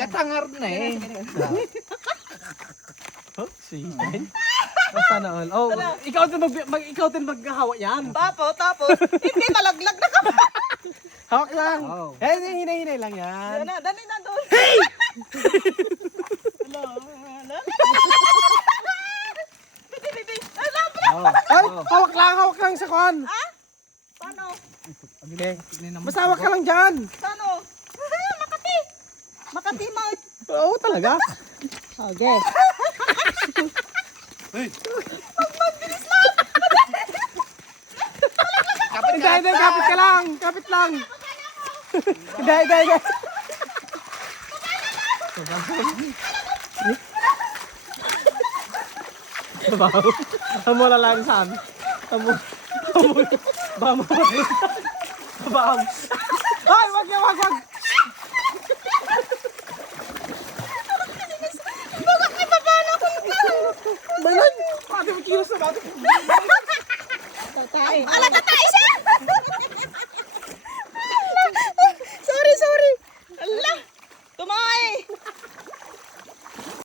Katangar na eh. Oh, sige. Sana all. Oh, ikaw din maghahawa yan. Tapos, hindi malaglag na ka. Hawak lang. Oh. Eh, hinay-hinay lang yan. Dali na doon. Oh. Ay, hawak lang sa kon. Paano? Okay. Basta hawak ka lang dyan. Paano? Makati. Makati, Mike. Oo, talaga. Okay. Hindi, kapit ka lang. Kapit lang. Hindi. Sabaw. Amo na lang saan. Amo. Bamo. Sabaw. Ay, wag. Balan. Pati mo kilos na ba? Ala,